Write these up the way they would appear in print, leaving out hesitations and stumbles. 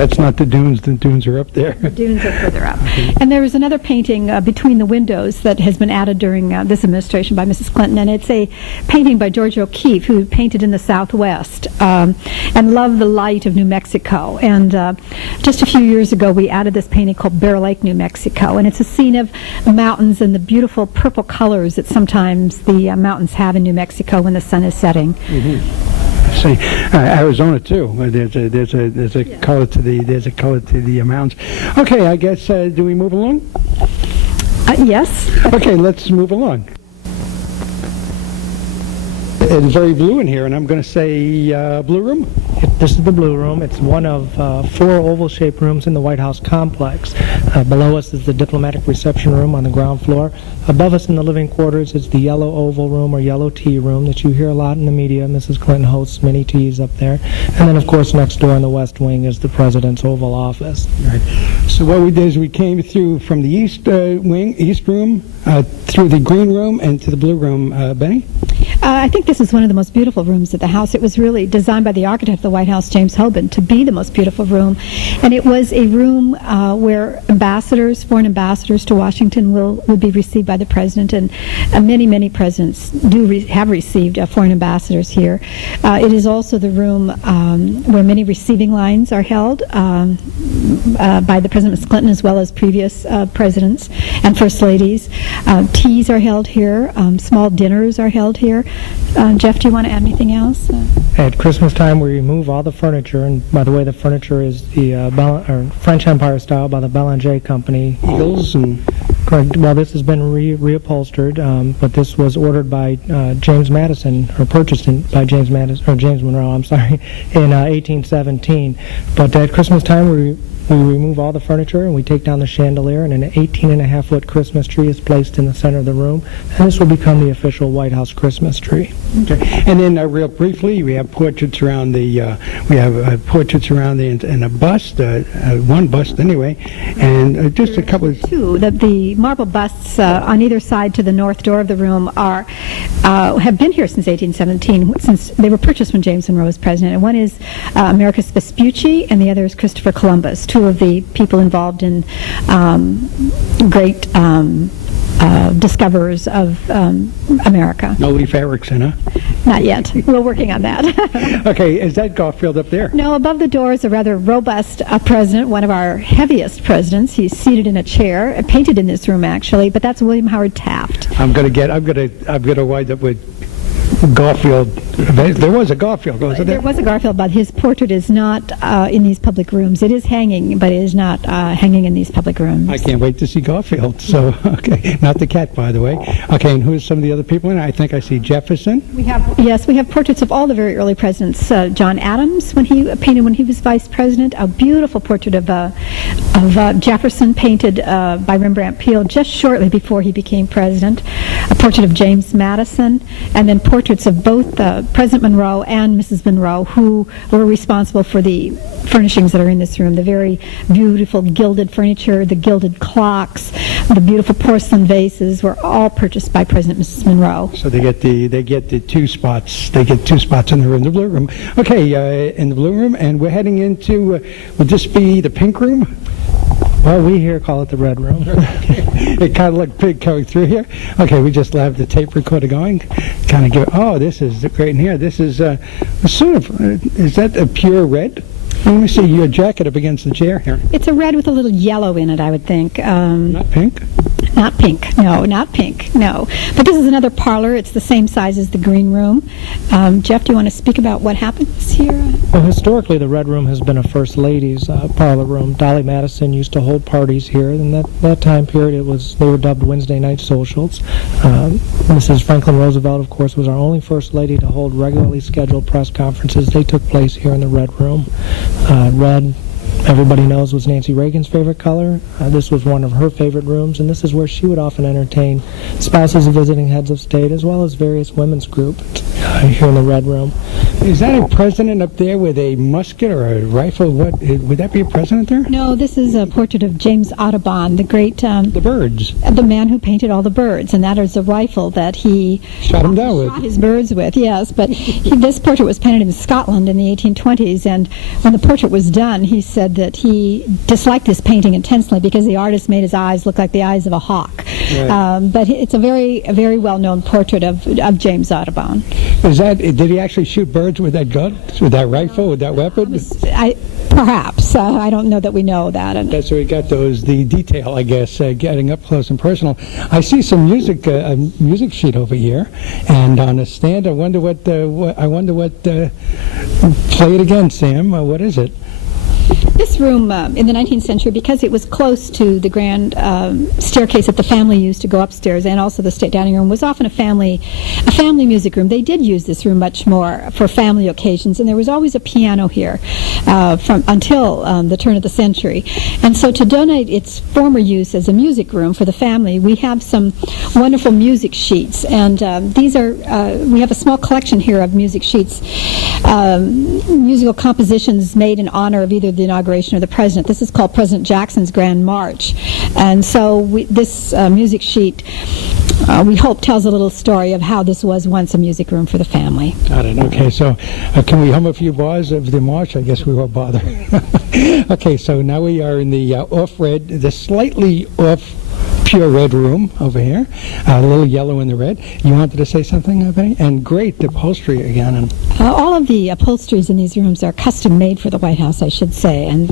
that's not the dunes. The dunes are up there. The dunes are further up. And there was another painting between the windows that has been added during this administration by Mrs. Clinton, and it's a painting by George O'Keeffe, who painted in the Southwest and loved the light of New Mexico. And just a few years ago, we added this painting called Bear Lake, New Mexico, and it's a scene of mountains and the beautiful purple colors that sometimes the mountains have in New Mexico when the sun is setting. See, Arizona too. There's a color to the mountains. Okay, I guess do we move along? Yes. Okay, let's move along. It's very blue in here, and I'm going to say blue room. This is the blue room. It's one of 4 oval-shaped rooms in the White House complex. Below us is the diplomatic reception room on the ground floor. Above us in the living quarters is the yellow oval room or yellow tea room that you hear a lot in the media. Mrs. Clinton hosts many teas up there. And then, of course, next door in the West Wing is the President's Oval Office. Right. So what we did is we came through from the East room, through the green room, and to the blue room. Benny? I think this is one of the most beautiful rooms at the House. It was really designed by the architect of the White House, James Hoban, to be the most beautiful room. And it was a room where foreign ambassadors to Washington would be received by the President, and many presidents have received foreign ambassadors here. It is also the room where many receiving lines are held by the President, Ms. Clinton, as well as previous presidents and First Ladies. Teas are held here. Small dinners are held here. Jeff, do you want to add anything else? At Christmas time, we remove all the furniture, and by the way, the furniture is the French Empire style by the Belanger Company. Heels and... Correct. Well, this has been reupholstered, but this was ordered by James Madison, or purchased by James Monroe, I'm sorry, in 1817. But at Christmas time, we remove all the furniture and we take down the chandelier, and an 18.5-foot Christmas tree is placed in the center of the room, and this will become the official White House Christmas tree. Okay. And then real briefly, we have portraits around the and a bust, one bust anyway, and just a couple of... Two. The marble busts on either side to the north door of the room have been here since 1817, since they were purchased when James Monroe was president. And one is Americus Vespucci, and the other is Christopher Columbus, two of the people involved in great discoverers of America. No Leif Erikson, huh? Not yet. We're working on that. Okay, is that Garfield up there? No, above the door is a rather robust president, one of our heaviest presidents. He's seated in a chair, painted in this room actually, but that's William Howard Taft. I'm gonna wind up with Garfield. There was a Garfield, wasn't there? There was a Garfield, but his portrait is not in these public rooms. It is hanging, but it is not hanging in these public rooms. I can't wait to see Garfield. So, okay, not the cat, by the way. Okay, and who's some of the other people in it? I think I see Jefferson. We have portraits of all the very early presidents. John Adams, painted when he was vice president. A beautiful portrait of Jefferson, painted by Rembrandt Peale just shortly before he became president. A portrait of James Madison, and then portraits of both President Monroe and Mrs. Monroe, who were responsible for the furnishings that are in this room. The very beautiful gilded furniture, the gilded clocks, the beautiful porcelain vases were all purchased by President and Mrs. Monroe. So they get the 2 spots. They get 2 spots in the blue room. Okay, in the blue room, and we're heading into. Would this be the pink room? Well, we here call it the red room. It kind of looked big coming through here. Okay, we just have the tape recorder going. Kind of give. Oh, this is great in here. This is sort of. Is that a pure red? Let me see your jacket up against the chair here. It's a red with a little yellow in it, I would think. Not pink? Not pink. No, not pink. No. But this is another parlor. It's the same size as the green room. Jeff, do you want to speak about what happens here? Well, historically, the Red Room has been a First Lady's parlor room. Dolly Madison used to hold parties here. In that time period, they were dubbed Wednesday night socials. Mrs. Franklin Roosevelt, of course, was our only First Lady to hold regularly scheduled press conferences. They took place here in the Red Room. Red, everybody knows, was Nancy Reagan's favorite color. This was one of her favorite rooms, and this is where she would often entertain spouses of visiting heads of state, as well as various women's groups here in the Red Room. Is that a president up there with a musket or a rifle? What would that be a president there? No, this is a portrait of James Audubon, the great The birds. the man who painted all the birds, and that is a rifle that he Shot him down with. shot his birds with. Yes, but this portrait was painted in Scotland in the 1820s, and when the portrait was done, he said that he disliked this painting intensely because the artist made his eyes look like the eyes of a hawk. Right. But it's a very well-known portrait of James Audubon. Did he actually shoot birds with that gun, with that rifle, with that weapon? Perhaps. I don't know that we know that. And That's where we got the detail, I guess, getting up close and personal. I see some music sheet over here, and on a stand. I wonder what. Play it again, Sam. What is it? This room in the 19th century, because it was close to the grand staircase that the family used to go upstairs, and also the state dining room, was often a family music room. They did use this room much more for family occasions, and there was always a piano here until the turn of the century. And so, to donate its former use as a music room for the family, we have some wonderful music sheets, and these are we have a small collection here of music sheets, musical compositions made in honor of either the inauguration or the president. This is called President Jackson's Grand March, and so this music sheet, we hope, tells a little story of how this was once a music room for the family. Got it. Okay, so can we hum a few bars of the march? I guess we won't bother. Okay, so now we are in the off-red, the slightly off pure red room over here, a little yellow in the red. You wanted to say something, Benny? And great upholstery again. And all of the upholsteries in these rooms are custom made for the White House, I should say, and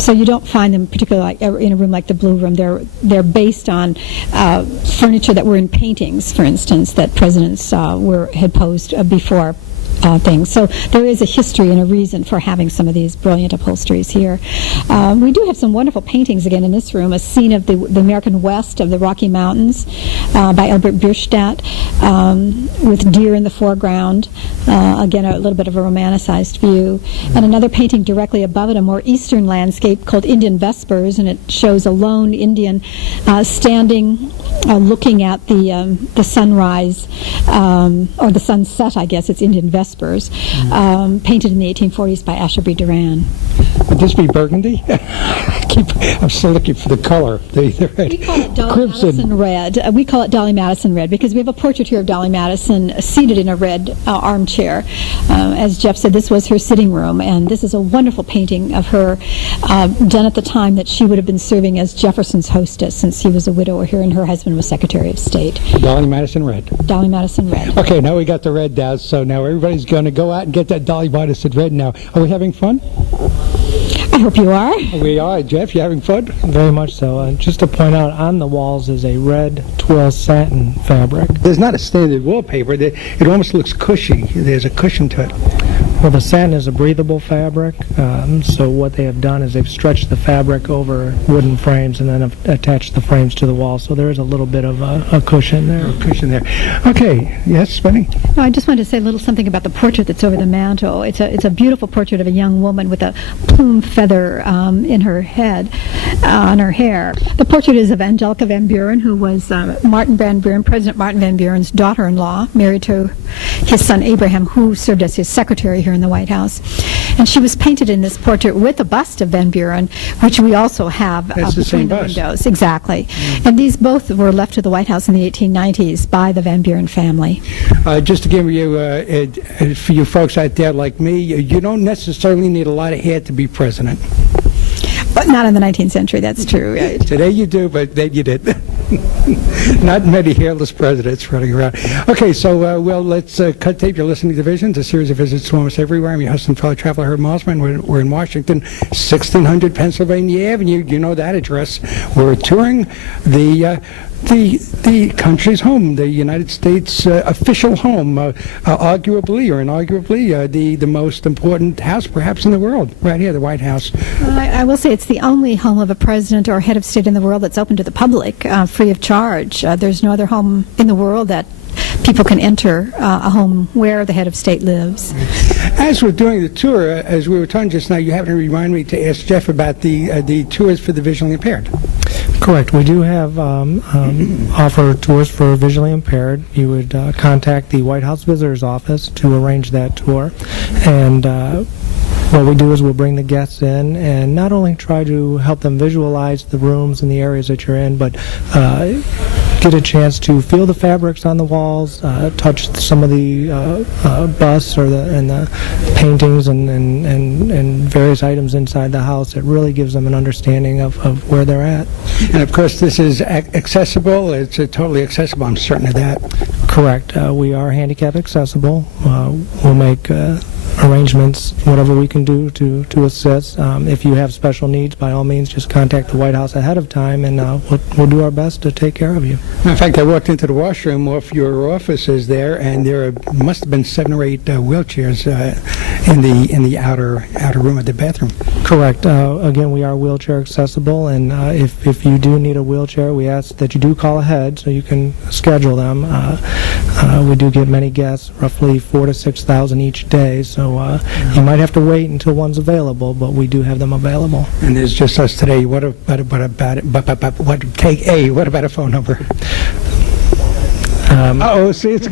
so you don't find them particularly in a room like the Blue Room. They're based on furniture that were in paintings, for instance, that presidents had posed before things. So there is a history and a reason for having some of these brilliant upholsteries here. We do have some wonderful paintings again in this room. A scene of the American West of the Rocky Mountains by Albert Bierstadt, with deer in the foreground. Again, a little bit of a romanticized view. And another painting directly above it, a more eastern landscape called Indian Vespers, and it shows a lone Indian standing, looking at the sunrise, or the sunset, I guess. It's Indian Vespers, painted in the 1840s by Asher B. Duran. would this be burgundy? I'm still looking for the color. The red. We call it Dolly Madison red. We call it Dolly Madison red because we have a portrait here of Dolly Madison seated in a red armchair. As Jeff said, this was her sitting room, and this is a wonderful painting of her done at the time that she would have been serving as Jefferson's hostess, since he was a widower here and her husband was Secretary of State. Dolly Madison red. Dolly Madison red. Okay, now we got the red down, so now everybody's going to go out and get that Dolly Madison red now. Are we having fun? I hope you are. We are. Jeff, you having fun? Very much so. Just to point out, on the walls is a red twill satin fabric. There's not a standard wallpaper. It almost looks cushy. There's a cushion to it. Well, the satin is a breathable fabric, so what they have done is they've stretched the fabric over wooden frames and then attached the frames to the wall, so there is a little bit of a cushion there. Okay, yes, Benny? No, I just wanted to say a little something about the portrait that's over the mantel. It's a beautiful portrait of a young woman with a plume feather in her head, on her hair. The portrait is of Angelica Van Buren, who was Martin Van Buren, President Martin Van Buren's daughter-in-law, married to his son Abraham, who served as his secretary here in the White House. And she was painted in this portrait with a bust of Van Buren, which we also have between the windows. Exactly. Mm-hmm. And these both were left to the White House in the 1890s by the Van Buren family. Just to give you, for you folks out there like me, you don't necessarily need a lot of hair to be president. But not in the 19th century, that's true, right? Today you do, but then you didn't. Not many hairless presidents running around. Okay, so, let's cut tape. You're listening to Visions, a series of visits to almost everywhere. I'm your host and fellow traveler, Herb Malsman. We're in Washington, 1600 Pennsylvania Avenue. You know that address. We're touring the country's home, the United States official home, arguably or inarguably the most important house perhaps in the world, right here, the White House. I will say it's the only home of a president or head of state in the world that's open to the public, free of charge. There's no other home in the world that people can enter a home where the head of state lives. As we're doing the tour, as we were talking just now, you happen to remind me to ask Jeff about the tours for the visually impaired. Correct. We do have offer tours for visually impaired. You would contact the White House Visitors Office to arrange that tour. And what we do is we'll bring the guests in and not only try to help them visualize the rooms and the areas that you're in, but get a chance to feel the fabrics on the walls, touch some of the busts or the paintings and various items inside the house. It really gives them an understanding of where they're at. And of course, this is accessible. It's totally accessible. I'm certain of that. Correct. We are handicap accessible. We'll make arrangements, whatever we can do to assist. If you have special needs, by all means, just contact the White House ahead of time, and we'll do our best to take care of you. In fact, I walked into the washroom off your offices there, and there must have been 7 or 8 wheelchairs in the outer room of the bathroom. Correct. Again, we are wheelchair accessible, and if you do need a wheelchair, we ask that you do call ahead so you can schedule them. We do get many guests, roughly 4,000 to 6,000 each day, so you might have to wait until one's available, but we do have them available. And there's just us today. What about a phone number? See, it's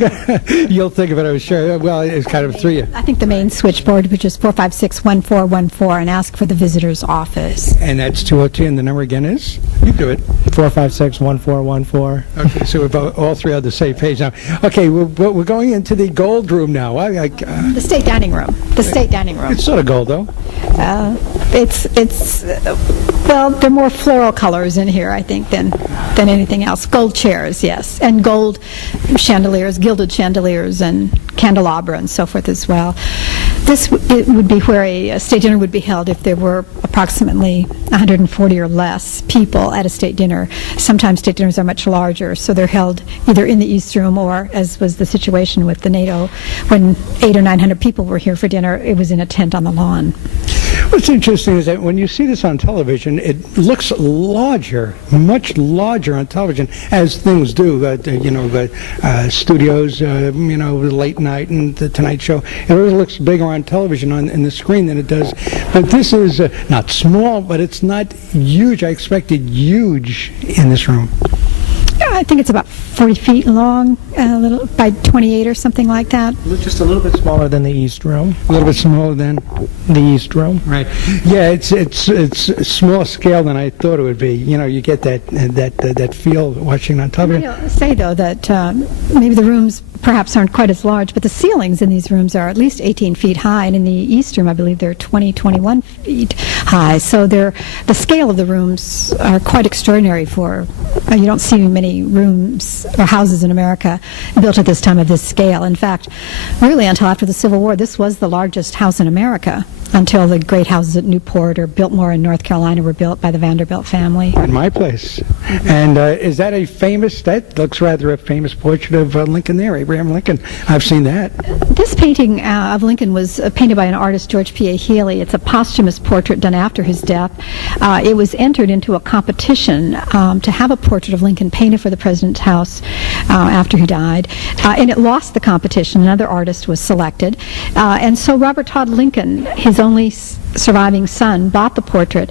you'll think of it, I'm sure. Well, it's kind of 3. I think the main switchboard, which is 456-1414, and ask for the visitor's office. And that's 202, and the number again is? You do it. 456-1414. Okay, so we're all 3 on the same page now. Okay, we're going into the gold room now. The state dining room. The state dining room. It's sort of gold, though. Well, there are more floral colors in here, I think, than anything else. Gold chairs, yes, and gold chandeliers, gilded chandeliers, and candelabra, and so forth as well. It would be where a state dinner would be held if there were approximately 140 or less people at a state dinner. Sometimes state dinners are much larger, so they're held either in the East Room or, as was the situation with the NATO, when 800 or 900 people were here for dinner, it was in a tent on the lawn. What's interesting is that when you see this on television, it looks larger, much larger on television, as things do. Studios, late night and the Tonight Show, it always looks bigger on television in the screen than it does. But this is not small, but it's not huge. I expected huge in this room. I think it's about 40 feet long, by 28 or something like that. Just a little bit smaller than the East Room. A little bit smaller than the East Room. Right. Yeah, it's smaller scale than I thought it would be. You get that feel watching on television. I'll say though that maybe the rooms perhaps aren't quite as large, but the ceilings in these rooms are at least 18 feet high, and in the East Room, I believe they're 21 feet high. So the scale of the rooms are quite extraordinary for. You don't see many rooms or houses in America built at this time of this scale. In fact, really until after the Civil War, this was the largest house in America until the great houses at Newport or Biltmore in North Carolina were built by the Vanderbilt family. In my place. And is that that looks rather a famous portrait of Lincoln there, Abraham Lincoln. I've seen that. This painting of Lincoln was painted by an artist, George P.A. Healy. It's a posthumous portrait done after his death. It was entered into a competition to have a portrait of Lincoln painted for the President's house after he died. And it lost the competition. Another artist was selected. And so Robert Todd Lincoln, his only surviving son, bought the portrait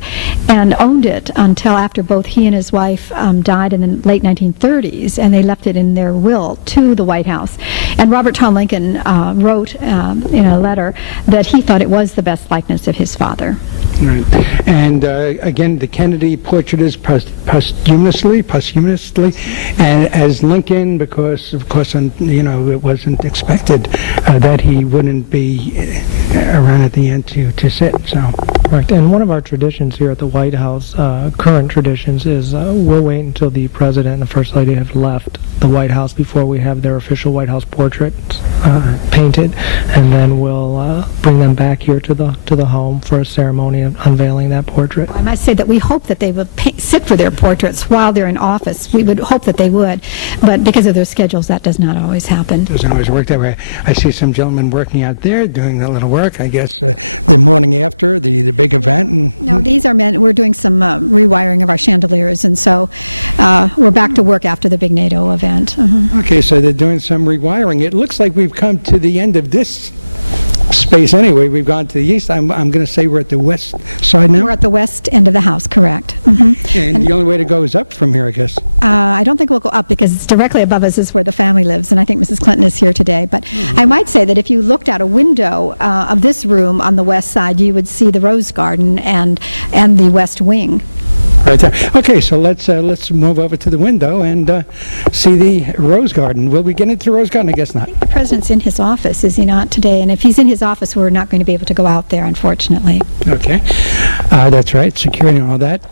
and owned it until after both he and his wife died in the late 1930s, and they left it in their will to the White House. And Robert Todd Lincoln wrote in a letter that he thought it was the best likeness of his father. Right. And again, the Kennedy portrait is posthumously, and as Lincoln, because of course, it wasn't expected that he wouldn't be around at the end to sit. So. Correct. And one of our traditions here at the White House, current traditions, is we'll wait until the President and the First Lady have left the White House before we have their official White House portraits painted, and then we'll bring them back here to the home for a ceremony of unveiling that portrait. I might say that we hope that they would sit for their portraits while they're in office. We would hope that they would, but because of their schedules, that does not always happen. Doesn't always work that way. I see some gentlemen working out there doing a little work. I guess the morning after the big event. No, these are men. We're doing some rewiring of our chandeliers, and so we're back to work after the big NATO event. Okay, so they're doing some rewiring. It looks like we've come to the end of this space anyway. We've gone to the east. I'm going to say we're at the west side now. We're at the west end of the house, correct. Mm-hmm. And the only way to go is up from here, I guess. I don't think we'll go up because it's directly above us is where the family lives, and I think Mrs. Clinton is here today. But I might say that if you looked out a window of this room on the west side, you would see the rose garden and the west wing. Right there. Okay, so let's move over to the window and see the rose garden. Will we get into the rose garden? I guess not. The president's in his office, is he not, today? And if he's in his office, we're not going to be able to go out there, unfortunately. Okay, that's right. Security and all that.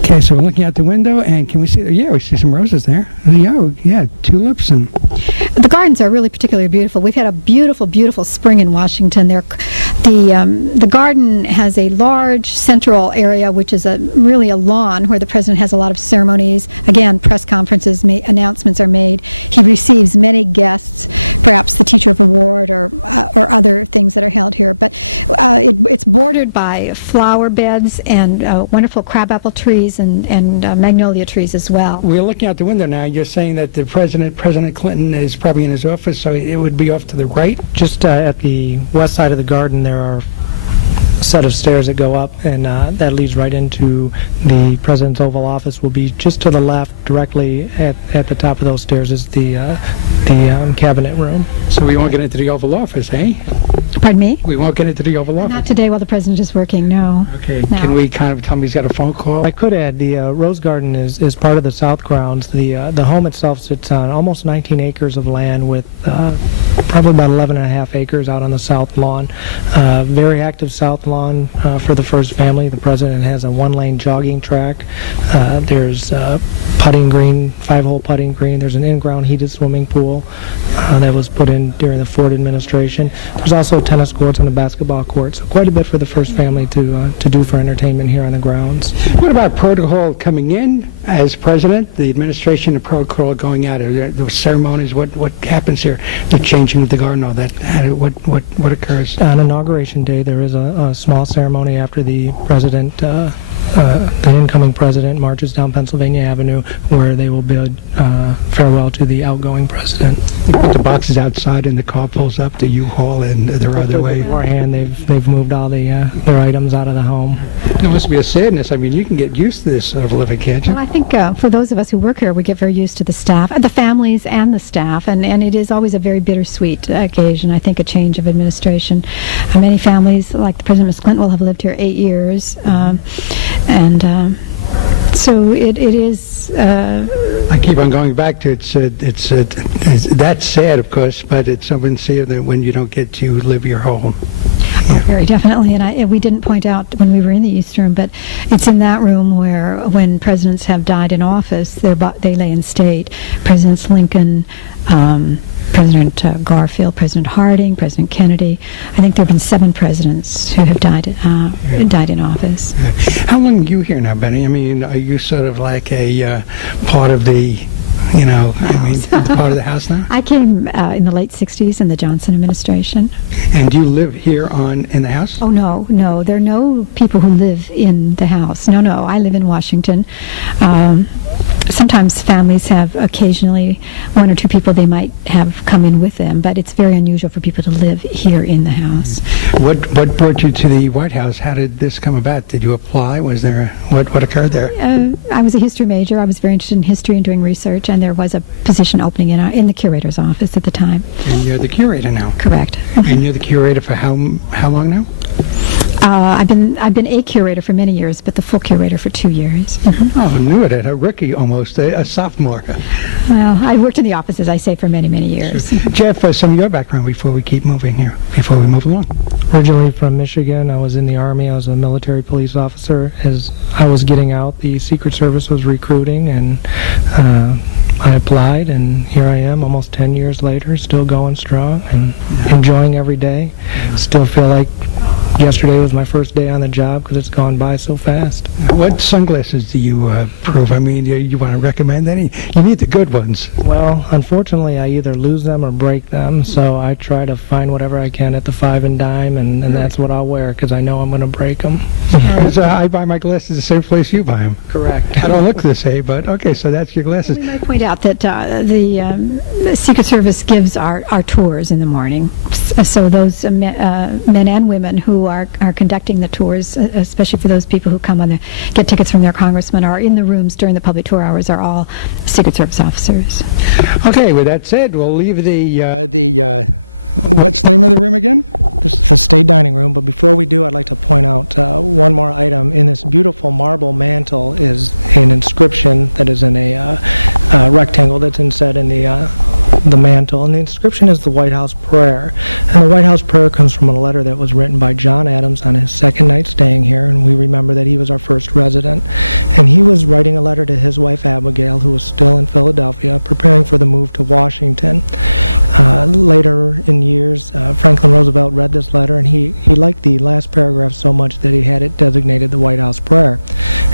Okay, so we're looking out the window, and can we see? Yeah, we see some roses there. Yeah, tulips and. The gardens are really particularly beautiful. We've had a beautiful, beautiful spring in Washington. The garden has a large central area, which is really a lawn where the president has a lot of ceremonies. Again, press conferences, announcements are made. He receives many guests, perhaps the Teacher of Award or other things that are held here. But it's bordered by flower beds and wonderful crabapple trees and magnolia trees as well. We're looking out the window now. You're saying that the President Clinton, is probably in his office, so it would be off to the right? Just at the west side of the garden, there are a set of stairs that go up, and that leads right into the President's Oval Office. Will be just to the left, directly at the top of those stairs is the cabinet room. So we won't get into the Oval Office, eh? Pardon me? We won't get into the Oval Office. Not today while the president is working, no. Okay. No. Can we kind of tell him he's got a phone call? I could add, the Rose Garden is part of the South Grounds. The home itself sits on almost 19 acres of land with probably about 11 and a half acres out on the south lawn. Very active south lawn for the first family. The president has a one-lane jogging track. There's putting green, 5-hole putting green. There's an in-ground heated swimming pool that was put in during the Ford administration. There's also tennis courts and a basketball court. So quite a bit for the first family to do for entertainment here on the grounds. What about protocol coming in as president, the administration, the protocol going out? Are there the ceremonies? What happens here? The changing of the garden, all that. What occurs? On Inauguration Day, there is a small ceremony after the president, the incoming president, marches down Pennsylvania Avenue, where they will bid farewell to the outgoing president. You put the boxes outside and the car pulls up, the U-Haul, and they're other way. Beforehand, they've moved all their items out of the home. There must be a sadness. I mean, you can get used to this sort of living, can't you? Well, I think for those of us who work here, we get very used to the staff, the families and the staff, and it is always a very bittersweet occasion, I think, a change of administration. Many families, like the President, Ms. Clinton, will have lived here 8 years, so it is. I keep on going back to it's that's sad, of course, but it's something sad that when you don't get to live your home. Yeah. Very definitely, and we didn't point out when we were in the East Room, but it's in that room where, when presidents have died in office, they lay in state. Presidents Lincoln, President Garfield, President Harding, President Kennedy. I think there have been 7 presidents who have died in office. How long are you here now, Benny? I mean, are you sort of like a part of the, part of the house now? I came in the late 60s in the Johnson administration. And do you live here in the house? Oh, no. There are no people who live in the house. No. I live in Washington. Sometimes families have occasionally 1 or 2 people they might have come in with them, but it's very unusual for people to live here in the house. What brought you to the White House? How did this come about? Did you apply? Was there what occurred there? I was a history major. I was very interested in history and doing research, and there was a position opening in the curator's office at the time. And you're the curator now? Correct. And you're the curator for how long now? I've been a curator for many years, but the full curator for 2 years. Mm-hmm. Oh, knew it. A rookie almost, a sophomore. Well, I worked in the office, as I say, for many, many years. Sure. Jeff, some of your background before we keep moving here, before we move along. Originally from Michigan, I was in the Army. I was a military police officer. As I was getting out, the Secret Service was recruiting, and I applied, and here I am almost 10 years later, still going strong and enjoying every day. Still feel like yesterday was my first day on the job because it's gone by so fast. What sunglasses do you approve? I mean, you want to recommend any? You need the good ones. Well, unfortunately, I either lose them or break them, so I try to find whatever I can at the 5 and dime, and that's what I'll wear because I know I'm going to break them. I buy my glasses the same place you buy them. Correct. I don't look the same, but okay, so that's your glasses. We might point out that the Secret Service gives our tours in the morning. So those men and women who are conducting the tours, especially for those people who come on get tickets from their congressman, are in the rooms during the public tour hours, are all Secret Service officers. Okay, with that said, we'll leave the what's the name of the room again? This is the state dining room, but before we do, I'd like to point out one more item. In this beautiful marble mantle is an inscription that is in a rectangle that's inset in the mantle, and the inscription is the White House Prayer. And the White House Prayer comes from a letter that was written by John Adams on his second night staying here, and we remember that he was our first resident. And he was writing a letter to his wife Abigail, who was still in Philadelphia, preparing for the move to Washington. Later in years, Franklin Roosevelt read this letter, and he liked the last paragraph so much that he had it designated the White House Prayer.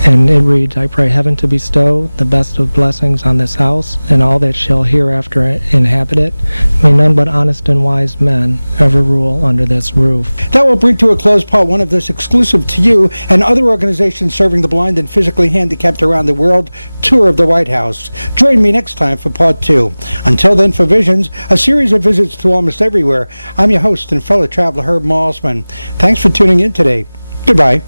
And it reads, "I pray heaven to bestow the best of blessings on this house and all that shall hereafter inhabit it. May none but honest and wise men ever rule under this roof." That will bring to a close part one of this exclusive to you and other organizations serving the blind and physically handicapped around the world tour of the White House. Join me next time for part 2. Until then, for Visions, a series of visits to almost everywhere, I'm your host and fellow traveler, Herb Malsman. Thanks for tuning in today. Goodbye.